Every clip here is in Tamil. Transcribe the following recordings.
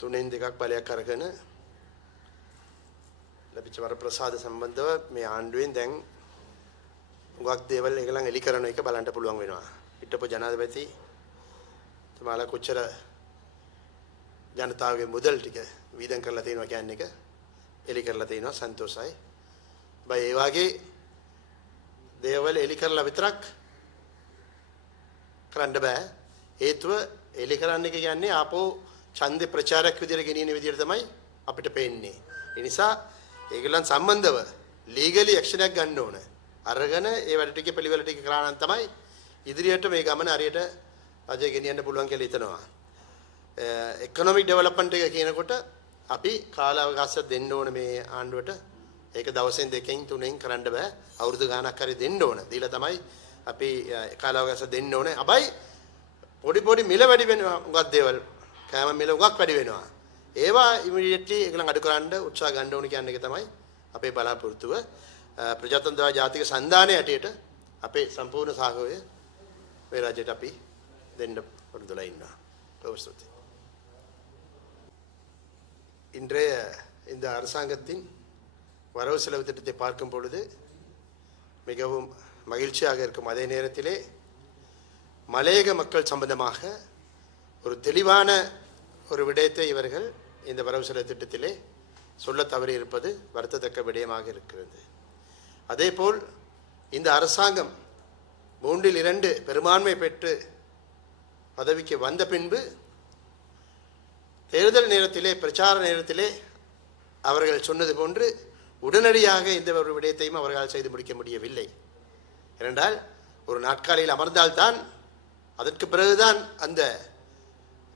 තුනෙන් දෙකක් බලයක් අරගෙන ලැබිච්ච වරප්‍රසාද සම්බන්ධව මේ ආණ්ඩුවෙන් දැන් උගක් දේවල් ඒගොල්ලන් එලි කරන එක බලන්න පුළුවන් වෙනවා. හිටපු ජනාධිපති තුමාලා කොච්චර ජනතාවගේ මුදල් ටික වීදම් කරලා තියෙනවා කියන්නේ එක එලි කරලා තියෙනවා සන්තෝෂයි. බයි ඒ වගේ දේවල් එලි කරලා විතරක් කරන්න බෑ. හේතුව එලි කරන්න එක කියන්නේ ආපෝ ඡන්ද ප්‍රචාරයක් විදිහට ගෙනියන විදිහට තමයි අපිට පේන්නේ. ඒ නිසා ඒගොල්ලන් සම්බන්ධව ලීගලි ඇක්ෂන් එකක් ගන්න ඕන. අරගෙන ඒ වැඩ ටික පිළිවෙල ටික කරා නම් තමයි ඉදිරියට මේ ගමන හරියට අජය ගෙනියන්න පුළුවන් කියලා හිතනවා. ඉකොනොමික් ඩෙවලොප්මන්ට් එක කියනකොට අපි කාල අවකාශයක් දෙන්න ඕන මේ ආණ්ඩුවට. ඒක දවසෙන් දෙකෙන් තුනෙන් කරන්න බෑ. අවුරුදු ගාණක් හරි දෙන්න ඕන. දීලා තමයි අපි කාල අවකාශය දෙන්න ඕනේ. හැබැයි පොඩි මිල වැඩි වෙනවා. උගක් දේවල් කෑම මිල උගක් වැඩි වෙනවා. ඒවා ඉමිඩියට්ලි ඒගොල්ලන් අඩු කරන්න උත්සාහ ගන්න ඕන කියන එක තමයි අපේ බලාපොරොත්තුව. ප්‍රජාතන්ත්‍රවාදී ජාතික සන්ධානයේ ඇටියට අපේ සම්පූර්ණ සහයෝගය මේ රජයට අපි දෙන්න පුරුදුලා ඉන්නවා. ප්‍රවස්තුති. இன்றைய இந்த அரசாங்கத்தின் வரவு செலவு திட்டத்தை பார்க்கும் பொழுது மிகவும் மகிழ்ச்சியாக இருக்கும். அதே நேரத்திலே மலையக மக்கள் சம்பந்தமாக ஒரு தெளிவான ஒரு விடயத்தை இவர்கள் இந்த வரவு செலவு திட்டத்திலே சொல்ல தவறி இருப்பது வருத்தத்தக்க விடயமாக இருக்கிறது. அதேபோல் இந்த அரசாங்கம் 3/2 பெரும்பான்மை பெற்று பதவிக்கு வந்த பின்பு தேர்தல் நேரத்திலே பிரச்சார நேரத்திலே அவர்கள் சொன்னது போன்று உடனடியாக இந்த ஒரு விடயத்தையும் அவர்களால் செய்து முடிக்க முடியவில்லை. ஏனென்றால் ஒரு நாட்காலியில் அமர்ந்தால்தான் அதற்கு பிறகுதான் அந்த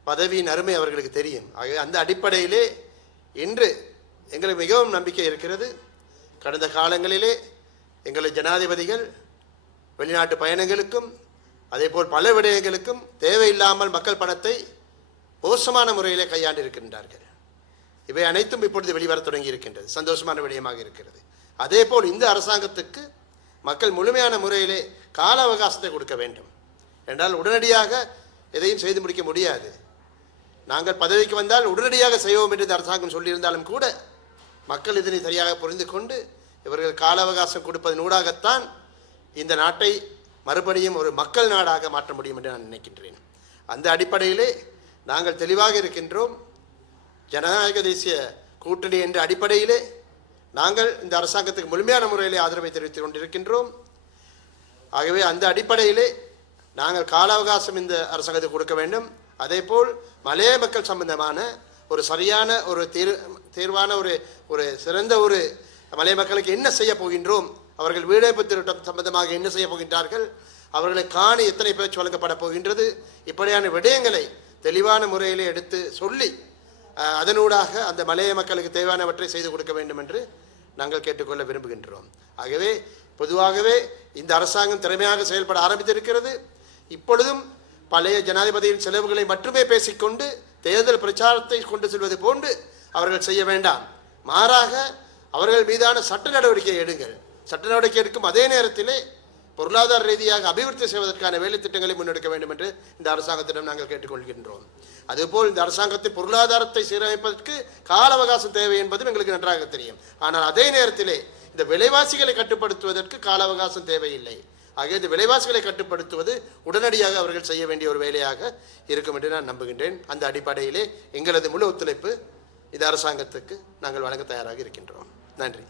பதவியின் அருமை அவர்களுக்கு தெரியும். ஆகவே அந்த அடிப்படையிலே இன்று எங்களுக்கு மிகவும் நம்பிக்கை இருக்கிறது. கடந்த காலங்களிலே எங்களது ஜனாதிபதிகள் வெளிநாட்டு பயணங்களுக்கும் அதேபோல் பல விடயங்களுக்கும் தேவையில்லாமல் மக்கள் பணத்தை மோசமான முறையிலே கையாண்டு இருக்கின்றார்கள். இவை அனைத்தும் இப்பொழுது வெளிவர தொடங்கி இருக்கின்றது. சந்தோஷமான விடயமாக இருக்கிறது. அதேபோல் இந்த அரசாங்கத்துக்கு மக்கள் முழுமையான முறையிலே கால அவகாசத்தை கொடுக்க வேண்டும். என்றால் உடனடியாக எதையும் செய்து முடிக்க முடியாது. நாங்கள் பதவிக்கு வந்தால் உடனடியாக செய்வோம் என்று இந்த அரசாங்கம் சொல்லியிருந்தாலும் கூட மக்கள் இதனை சரியாக புரிந்து கொண்டு இவர்கள் கால அவகாசம் கொடுப்பதனூடாகத்தான் இந்த நாட்டை மறுபடியும் ஒரு மக்கள் நாடாக மாற்ற முடியும் என்று நான் நினைக்கின்றேன். அந்த அடிப்படையிலே நாங்கள் தெளிவாக இருக்கின்றோம். ஜனநாயக தேசிய கூட்டணி என்ற அடிப்படையிலே நாங்கள் இந்த அரசாங்கத்துக்கு முழுமையான முறையிலே ஆதரவை தெரிவித்துக் கொண்டிருக்கின்றோம். ஆகவே அந்த அடிப்படையிலே நாங்கள் கால அவகாசம் இந்த அரசாங்கத்துக்கு கொடுக்க வேண்டும். அதேபோல் மலைய மக்கள் சம்பந்தமான ஒரு சரியான ஒரு தேர்வான ஒரு சிறந்த ஒரு மலைய மக்களுக்கு என்ன செய்ய போகின்றோம், அவர்கள் வீடமைப்பு திட்டம் சம்பந்தமாக என்ன செய்ய போகின்றார்கள், அவர்களை காணி எத்தனை பேச்சு வழங்கப்பட போகின்றது, இப்படியான விடயங்களை தெளிவான முறையிலே எடுத்து சொல்லி அதனூடாக அந்த மலைய மக்களுக்கு தேவையானவற்றை செய்து கொடுக்க வேண்டும் என்று நாங்கள் கேட்டுக்கொள்ள விரும்புகின்றோம். ஆகவே பொதுவாகவே இந்த அரசாங்கம் திறமையாக செயல்பட ஆரம்பித்திருக்கிறது. இப்பொழுதும் பழைய ஜனாதிபதியின் செலவுகளை மட்டுமே பேசிக்கொண்டு தேர்தல் பிரச்சாரத்தை கொண்டு செல்வது போன்று அவர்கள் செய்ய வேண்டாம். மாறாக அவர்கள் மீதான சட்ட நடவடிக்கை எடுங்கள். சட்ட நடவடிக்கை எடுக்கும் அதே நேரத்திலே பொருளாதார ரீதியாக அபிவிருத்தி செய்வதற்கான வேலை திட்டங்களை முன்னெடுக்க வேண்டும் என்று இந்த அரசாங்கத்திடம் நாங்கள் கேட்டுக்கொள்கின்றோம். அதுபோல் இந்த அரசாங்கத்தின் பொருளாதாரத்தை சீரமைப்பதற்கு கால அவகாசம் தேவை என்பதும் எங்களுக்கு நன்றாக தெரியும். ஆனால் அதே நேரத்திலே இந்த விலைவாசிகளை கட்டுப்படுத்துவதற்கு கால அவகாசம் தேவையில்லை. ஆகிய இந்த விலைவாசிகளை கட்டுப்படுத்துவது உடனடியாக அவர்கள் செய்ய வேண்டிய ஒரு வேலையாக இருக்கும் என்று நான் நம்புகின்றேன். அந்த அடிப்படையிலே எங்களது முழு ஒத்துழைப்பு இந்த அரசாங்கத்துக்கு நாங்கள் வழங்க தயாராக இருக்கின்றோம். நன்றி.